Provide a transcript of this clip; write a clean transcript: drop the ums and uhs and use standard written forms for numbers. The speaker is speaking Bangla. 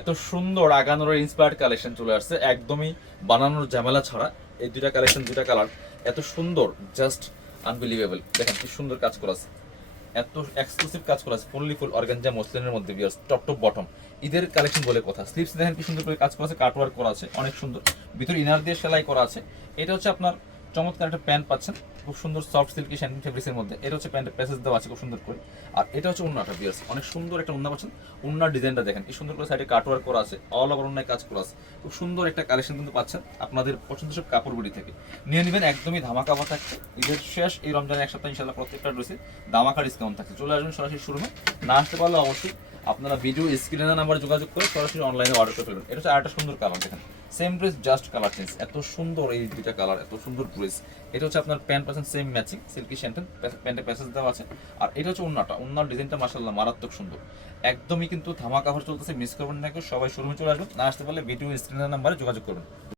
এত সুন্দর আগানোর ইন্সপায়ার্ড কালেকশন চলে আসছে, একদমই বানানোর ঝামেলা ছাড়া। এই দুইটা কালেকশন, দুইটা কালার এত সুন্দর, জাস্ট আনবিলিভেবল। দেখেন কি সুন্দর কাজ করা আছে, এত এক্সক্লুসিভ কাজ করা আছে, ফুললি ফুল অর্গানজা মসলিনের মধ্যে বিয়ার্স, টপ টপ বটম ঈদের কালেকশন বলে কথা। স্লিপস দেখেন কি সুন্দর করে কাজ করা আছে, কাটওয়ার্ক করা আছে অনেক সুন্দর, ভিতরে ইনার দিয়ে সেলাই করা আছে। এটা হচ্ছে আপনার চমৎকার একটা প্যান্ট পাচ্ছেন, খুব সুন্দর সফট সিল্কি শ্যান্টিন ফেব্রিক্সের মধ্যে। এটা হচ্ছে প্যান্টের প্যাসেজ দেওয়া আছে খুব সুন্দর করে। আর এটা হচ্ছে ওন্নাটা বিয়ার্স, অনেক সুন্দর একটা ওন্না পাচ্ছেন। ওন্নার ডিজাইনটা দেখেন কি সুন্দর করে, সাইডে কাটওয়ার্ক করা আছে, অল ওভার ওন্নায় কাজ করা আছে। খুব সুন্দর একটা কালেকশন কিন্তু পাচ্ছেন আপনাদের পছন্দের সব কাপড়গুলি থেকে। নিয়ে নেবেন, একদমই ধামাকা অফার থাকছে। ঈদের শেষ এই রমজানের এক সপ্তাহ ইনশাল্লাহ প্রত্যেকটা ড্রেসে ধামাকা ডিসকাউন্ট থাকছে। চলে আসবেন সরাসরি শোরুমে, না আসতে পারলে অবশ্যই আপনারা ভিডিও স্ক্রিনের নাম্বারে যোগাযোগ করে সরাসরি অনলাইনে অর্ডার করে ফেলবেন। এটা হচ্ছে আরেকটা সুন্দর কালার, দেখেন same dress just colour change, এত সুন্দর এই দুইটা কালার, এত সুন্দর ড্রেস। এটা হচ্ছে আপনার প্যান্ট পাচ্ছেন সেম ম্যাচিং সিল্কি শ্যান্টেন, প্যান্টে প্যাসেজ দেওয়া আছে। আর এটা হচ্ছে ওন্নাটা, ওন্নার ডিজাইনটা মাশাআল্লাহ মারাত্মক সুন্দর, একদমই কিন্তু ধামাকা অফার চলতেছে, মিস করবেন না কেউ। সবাই শোরুমে চলে আসবেন, না আসতে পারলে ভিডিও স্ক্রিনের নাম্বারে যোগাযোগ করবেন।